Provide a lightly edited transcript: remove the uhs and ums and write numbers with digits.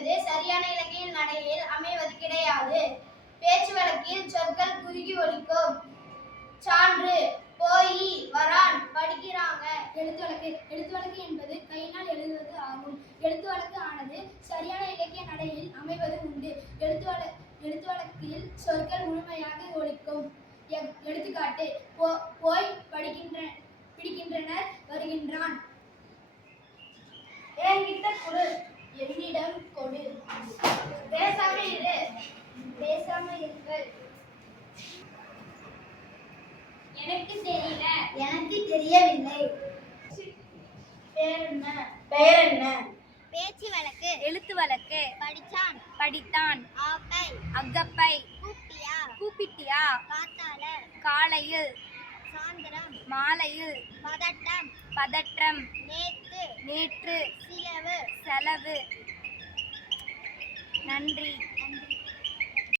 என்பது சரியான இலக்கிய நடையில் அமைவது கிடையாது. பேச்சு வழக்கில் சொற்கள் குறுகி ஒலிக்கும். சான்று போய் வரான் படிக்கிறாங்க. எழுத்து வழக்கு என்பது கையினால் எழுதுவது ஆகும். எழுத்து வழக்கு ஆனது சரியான இலக்கிய நடையில் அமைவது உண்டு. எழுத்து வழக்கில் சொற்கள் முழுமையாக ஒலிக்கும். எடுத்துக்காட்டு: போய் பிடிக்கின்றனர் வருகின்றான். என்கிட்ட கொடு, என்னிடம் கொடு. பேசாம இரு, பேசாம இருங்கள். எனக்கு தெரியல, எனக்கு தெரியவில்லை. பெயர் என்ன? பேச்சு வழக்கு. எழுத்து வழக்கு. படிச்சான், படித்தான். ஆப்பை, அக்கப்பை. கூப்பிட்டியா, கூப்பிட்டியா. காத்தால, காலையில். சாயந்தரம், மாலையில். பதட்டம், பதற்றம். நேற்று, நேற்று. செலவு, செலவு. நன்றி.